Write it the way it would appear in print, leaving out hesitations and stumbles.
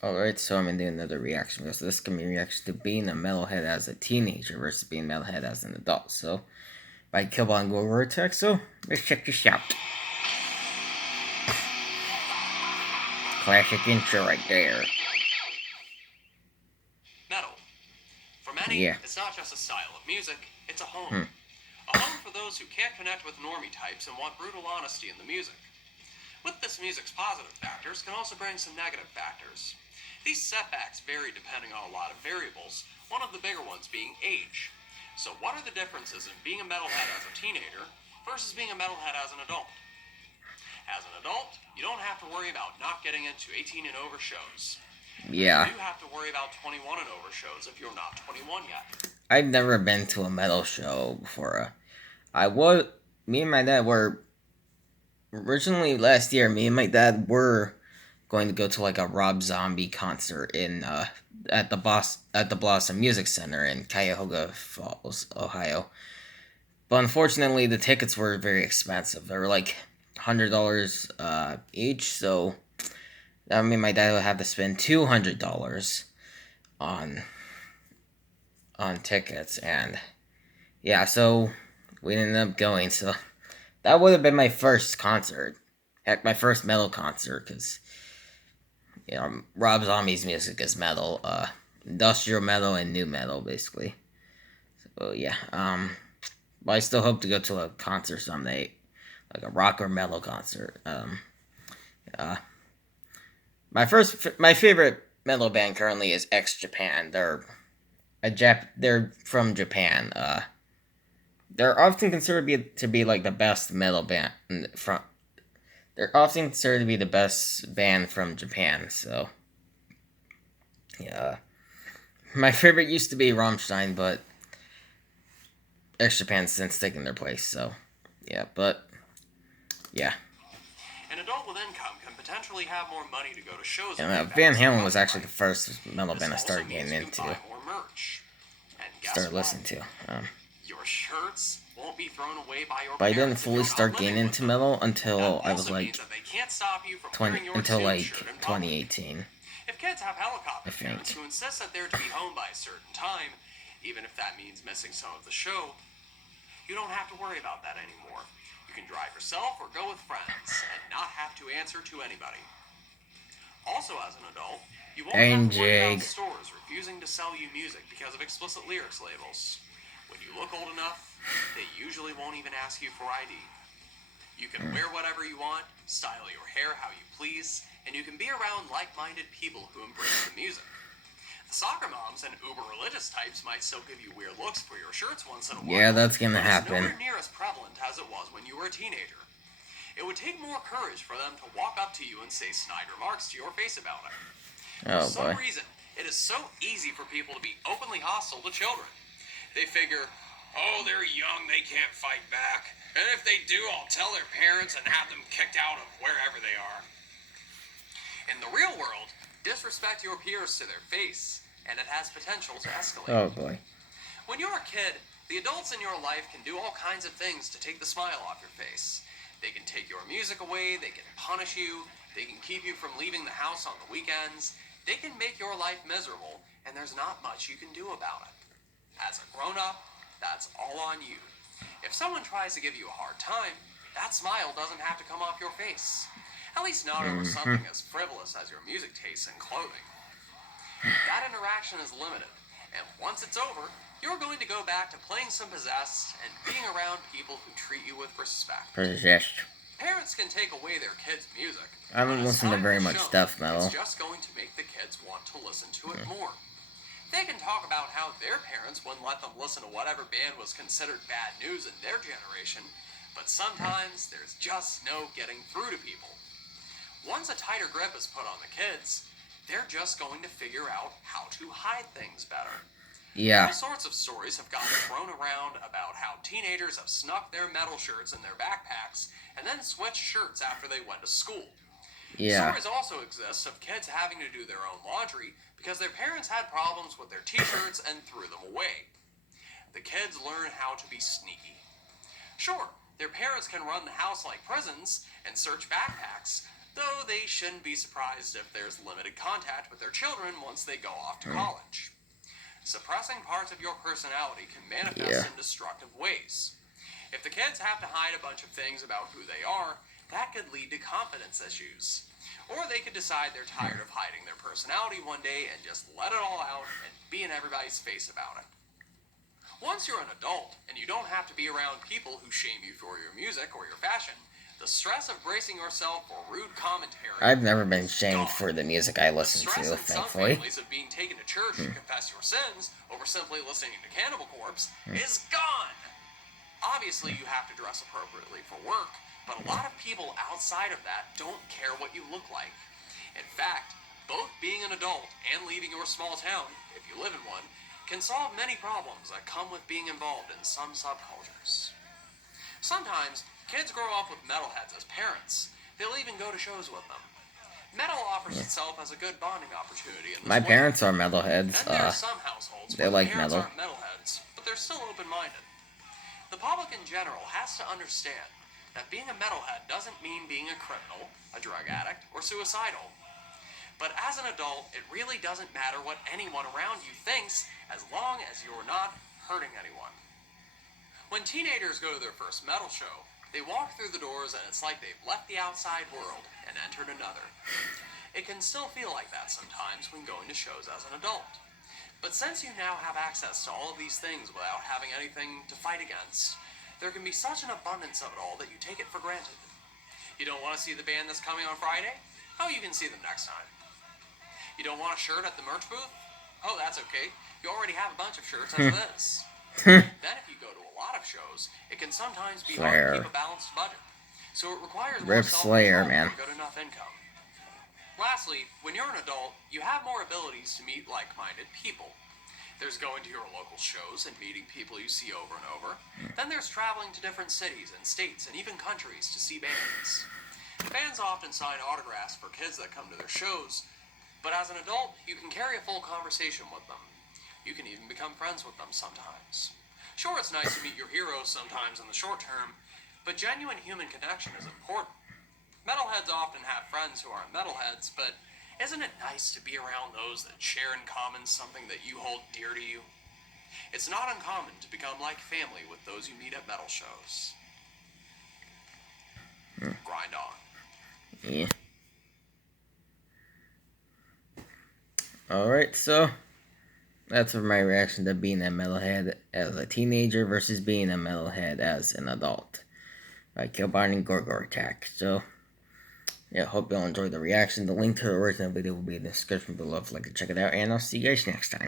Alright, so I'm gonna do another reaction video. So this is gonna be a reaction to being a metalhead as a teenager versus being a metalhead as an adult. So, by KillBot&GorGorAttack, so let's check this out. Classic intro right there. Metal. For many, it's not just a style of music, it's a home. A home for those who can't connect with normie types and want brutal honesty in the music. With this music's positive factors can also bring some negative factors. These setbacks vary depending on a lot of variables, one of the bigger ones being age. So what are the differences in being a metalhead as a teenager versus being a metalhead as an adult? As an adult, you don't have to worry about not getting into 18 and over shows. Yeah. You do have to worry about 21 and over shows if you're not 21 yet. I've never been to a metal show before. Me and my dad were, originally last year, me and my dad were going to go to like a Rob Zombie concert in, at the Blossom Music Center in Cuyahoga Falls, Ohio. But unfortunately, the tickets were very expensive. They were like $100 each, so that mean my dad would have to spend $200 on tickets, and yeah, so we ended up going. So that would have been my first concert, heck, my first metal concert, because Rob Zombie's music is metal, industrial metal and new metal, basically. So yeah, but I still hope to go to a concert someday, like a rock or metal concert. My favorite metal band currently is X Japan. They're from Japan. They're often considered to be like the best metal band from. They're often considered to be the best band from Japan. So, yeah, my favorite used to be Rammstein, but X Japan's since taken their place. So, yeah, yeah. An adult with income can potentially have more money to go to shows. And Van Halen was actually the first metal band I started getting into. Started listening to. Your shirts won't be thrown away by your but I didn't fully start getting into metal until I was like 2018. If kids have helicopter parents who insist that they're to be home by a certain time, even if that means missing some of the show, you don't have to worry about that anymore. You can drive yourself or go with friends and not have to answer to anybody. Also, as an adult, you won't have to worry about stores refusing to sell you music because of explicit lyrics labels. When you look old enough, they usually won't even ask you for ID. You can wear whatever you want, style your hair how you please, and you can be around like-minded people who embrace the music. The soccer moms and uber-religious types might still give you weird looks for your shirts once in a while. Yeah, that's gonna happen. It's nowhere near as prevalent as it was when you were a teenager. It would take more courage for them to walk up to you and say snide remarks to your face about it. For some reason, it is so easy for people to be openly hostile to children. They figure, oh, they're young, they can't fight back. And if they do, I'll tell their parents and have them kicked out of wherever they are. In the real world, disrespect your peers to their face, and it has potential to escalate. Oh boy. When you're a kid, the adults in your life can do all kinds of things to take the smile off your face. They can take your music away, they can punish you, they can keep you from leaving the house on the weekends, they can make your life miserable, and there's not much you can do about it. As a grown-up, that's all on you. If someone tries to give you a hard time, that smile doesn't have to come off your face. At least not over something as frivolous as your music tastes and clothing. That interaction is limited, and once it's over, you're going to go back to playing some Possessed and being around people who treat you with respect. Possessed. Parents can take away their kids' music. I haven't listened to very much death metal. It's just going to make the kids want to listen to it more. They can talk about how their parents wouldn't let them listen to whatever band was considered bad news in their generation, but sometimes there's just no getting through to people. Once a tighter grip is put on the kids, they're just going to figure out how to hide things better. Yeah. All sorts of stories have gotten thrown around about how teenagers have snuck their metal shirts in their backpacks and then switched shirts after they went to school. Yeah. Stories also exist of kids having to do their own laundry because their parents had problems with their t-shirts and threw them away. The kids learn how to be sneaky. Sure, their parents can run the house like prisons and search backpacks, though they shouldn't be surprised if there's limited contact with their children once they go off to college. Suppressing parts of your personality can manifest in destructive ways. If the kids have to hide a bunch of things about who they are, that could lead to confidence issues. Or they could decide they're tired of hiding their personality one day and just let it all out and be in everybody's face about it. Once you're an adult and you don't have to be around people who shame you for your music or your fashion, the stress of bracing yourself for rude commentary. I've never been shamed for the music I listen to, thankfully. The stress in some families of being taken to church to confess your sins over simply listening to Cannibal Corpse is gone. Obviously, you have to dress appropriately for work, but a lot of people outside of that don't care what you look like. In fact, both being an adult and leaving your small town, if you live in one, can solve many problems that come with being involved in some subcultures. Sometimes, kids grow up with metalheads as parents. They'll even go to shows with them. Metal offers itself as a good bonding opportunity in this My way. parents are metalheads. Then there are some households they where like parents metal. aren't metalheads, but they're still open-minded. The public in general has to understand that being a metalhead doesn't mean being a criminal, a drug addict, or suicidal. But as an adult, it really doesn't matter what anyone around you thinks as long as you're not hurting anyone. When teenagers go to their first metal show, they walk through the doors and it's like they've left the outside world and entered another. It can still feel like that sometimes when going to shows as an adult. But since you now have access to all of these things without having anything to fight against, there can be such an abundance of it all that you take it for granted. You don't want to see the band that's coming on Friday? Oh, you can see them next time. You don't want a shirt at the merch booth? Oh, that's okay. You already have a bunch of shirts as it is. Then if you go to a lot of shows, it can sometimes be hard to keep a balanced budget. So it requires more self-control and good enough income. Lastly, when you're an adult, you have more abilities to meet like-minded people. There's going to your local shows and meeting people you see over and over. Then there's traveling to different cities and states and even countries to see bands. Fans often sign autographs for kids that come to their shows, but as an adult, you can carry a full conversation with them. You can even become friends with them sometimes. Sure, it's nice to meet your heroes sometimes in the short term, but genuine human connection is important. Metalheads often have friends who aren't metalheads, but isn't it nice to be around those that share in common something that you hold dear to you? It's not uncommon to become like family with those you meet at metal shows. Grind on. Yeah. Alright, so that's my reaction to being a metalhead as a teenager versus being a metalhead as an adult. By KillBot&GorGorAttack. So, yeah, hope you all enjoyed the reaction. The link to the original video will be in the description below if you'd like to check it out, and I'll see you guys next time.